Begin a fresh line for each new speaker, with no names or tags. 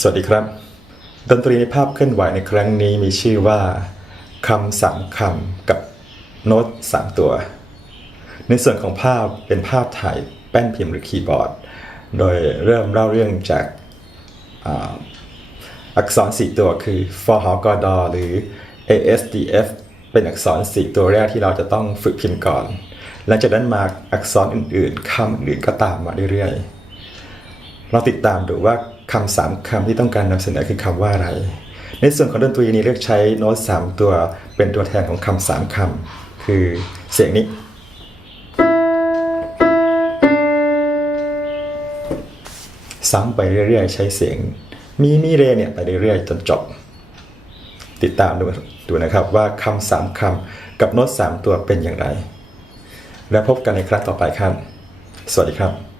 สวัสดีครับ ดนตรีในภาพเคลื่อนไหวในครั้งนี้มีชื่อว่าคำสามคำกับโน้ตสามตัว ในส่วนของภาพเป็นภาพถ่ายแป้นพิมพ์หรือคีย์บอร์ด โดยเริ่มเล่าเรื่องจากอักษรสี่ตัวคือฟอหกอดหรือ ASDF เป็นอักษรสี่ตัวแรกที่เราจะต้องฝึกพิมพ์ก่อน หลังจากนั้นมาอักษรอื่นๆคำอื่นๆก็ตามมาเรื่อยๆ เราติดตามดูว่าคำสามคำที่ต้องการนำเสนอคือคำว่าอะไร ในส่วนของดนตรีนี้เลือกใช้โน้ตสามตัวเป็นตัวแทนของคำสามคำคือเสียงนี้ ซ้ำไปเรื่อยๆ ใช้เสียง มีมีเรเนี่ยไปเรื่อยๆ จนจบ ติดตามดูดูนะครับว่าคำสามคำกับโน้ตสามตัวเป็นอย่างไร แล้วพบกันในครั้งต่อไปครับ สวัสดีครับ